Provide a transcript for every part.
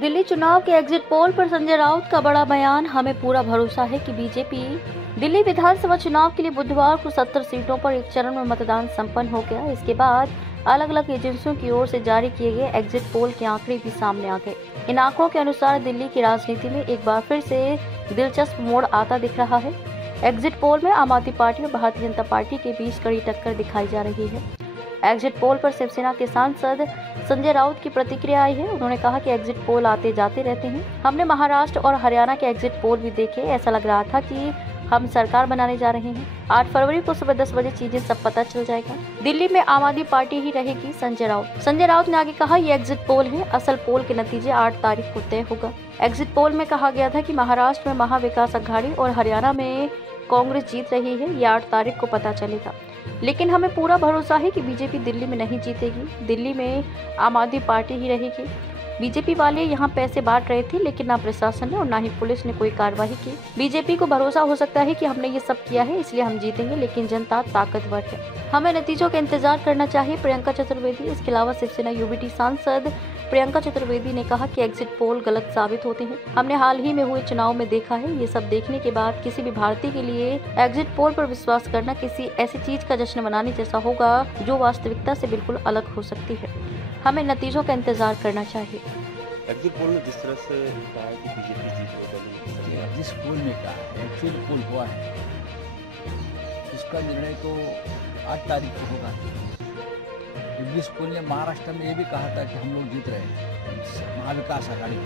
दिल्ली चुनाव के exit poll पर संजय राउत का बड़ा बयान। हमें पूरा भरोसा है कि बीजेपी। दिल्ली विधानसभा चुनाव के लिए बुधवार को 70 सीटों पर एक चरण में मतदान संपन्न हो गया। इसके बाद अलग अलग एजेंसियों की ओर से जारी किए गए एग्जिट पोल के आंकड़े भी सामने आ गए। इन आंकड़ों के अनुसार दिल्ली की राजनीति में एक बार फिर से दिलचस्प मोड़ आता दिख रहा है। एग्जिट पोल में आम आदमी पार्टी और भारतीय जनता पार्टी के बीच कड़ी टक्कर दिखाई जा रही है। एग्जिट पोल पर शिवसेना के सांसद संजय राउत की प्रतिक्रिया आई है। उन्होंने कहा कि एग्जिट पोल आते जाते रहते हैं। हमने महाराष्ट्र और हरियाणा के एग्जिट पोल भी देखे। ऐसा लग रहा था कि हम सरकार बनाने जा रहे हैं। 8 फरवरी को सुबह 10 बजे चीजें सब पता चल जाएगा। दिल्ली में आम आदमी पार्टी ही रहेगी। संजय राउत ने आगे कहा, ये एग्जिट पोल है, असल पोल के नतीजे 8 तारीख को तय होगा। एग्जिट पोल में कहा गया था कि महाराष्ट्र में महाविकास अघाड़ी और हरियाणा में कांग्रेस जीत रही है। ये 8 तारीख को पता चलेगा। लेकिन हमें पूरा भरोसा है कि बीजेपी दिल्ली में नहीं जीतेगी। दिल्ली में आम आदमी पार्टी ही रहेगी। बीजेपी वाले यहाँ पैसे बांट रहे थे, लेकिन ना प्रशासन ने और ना ही पुलिस ने कोई कार्रवाई की। बीजेपी को भरोसा हो सकता है कि हमने ये सब किया है इसलिए हम जीतेंगे, लेकिन जनता ताकतवर है। हमें नतीजों का इंतजार करना चाहिए। प्रियंका चतुर्वेदी। इसके अलावा शिवसेना यूबीटी सांसद प्रियंका चतुर्वेदी ने कहा कि एग्जिट पोल गलत साबित होते हैं। हमने हाल ही में हुए चुनाव में देखा है। ये सब देखने के बाद किसी भी भारतीय के लिए एग्जिट पोल पर विश्वास करना किसी ऐसी चीज का जश्न मनाने जैसा होगा जो वास्तविकता से बिल्कुल अलग हो सकती है। हमें नतीजों का इंतजार करना चाहिए। एग्जिट पोल ने जिस तरह से कहा है कि बीजेपी जीत जिस पोल में कहा है, एक्चुअल पोल हुआ है, उसका निर्णय तो 8 तारीख को होगा। जिस पोल ने महाराष्ट्र में ये भी कहा था कि हम लोग जीत रहे हैं, महाविकास अघाड़ी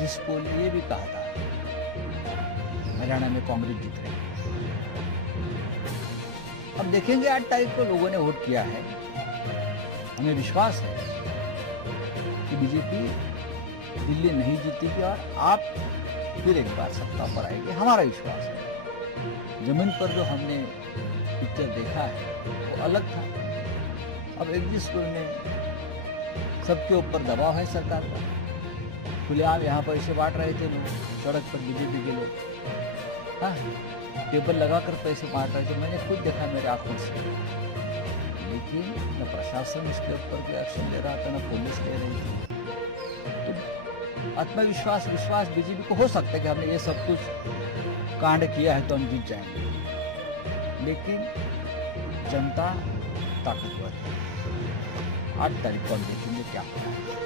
जिस पोल ने ये भी कहा था हरियाणा में कांग्रेस जीत रही है। अब देखेंगे 8 तारीख को लोगों ने वोट किया है। हमें विश्वास है कि बीजेपी दिल्ली नहीं जीतेगी और आप फिर एक बार सत्ता पर आएगी। हमारा विश्वास है। जमीन पर जो हमने पिक्चर देखा है वो अलग था। अब एग्जिट पोल में सबके ऊपर दबाव है सरकार का। खुलेआम यहाँ पर इसे बांट रहे थे लोग, सड़क पर बीजेपी के लोग, हाँ, टेबल लगाकर पैसे बांट रहे थे। मैंने खुद देखा मेरे आंखों से। लेकिन न प्रशासन इसके ऊपर कोई एक्शन ले रहा था, न पुलिस ले रही थी। तो आत्मविश्वास बीजेपी को हो सकता है कि हमने ये सब कुछ कांड किया है तो हम जीत जाएंगे, लेकिन जनता ताकतवर है। 8 तारीख को हम देखेंगे क्या होता है।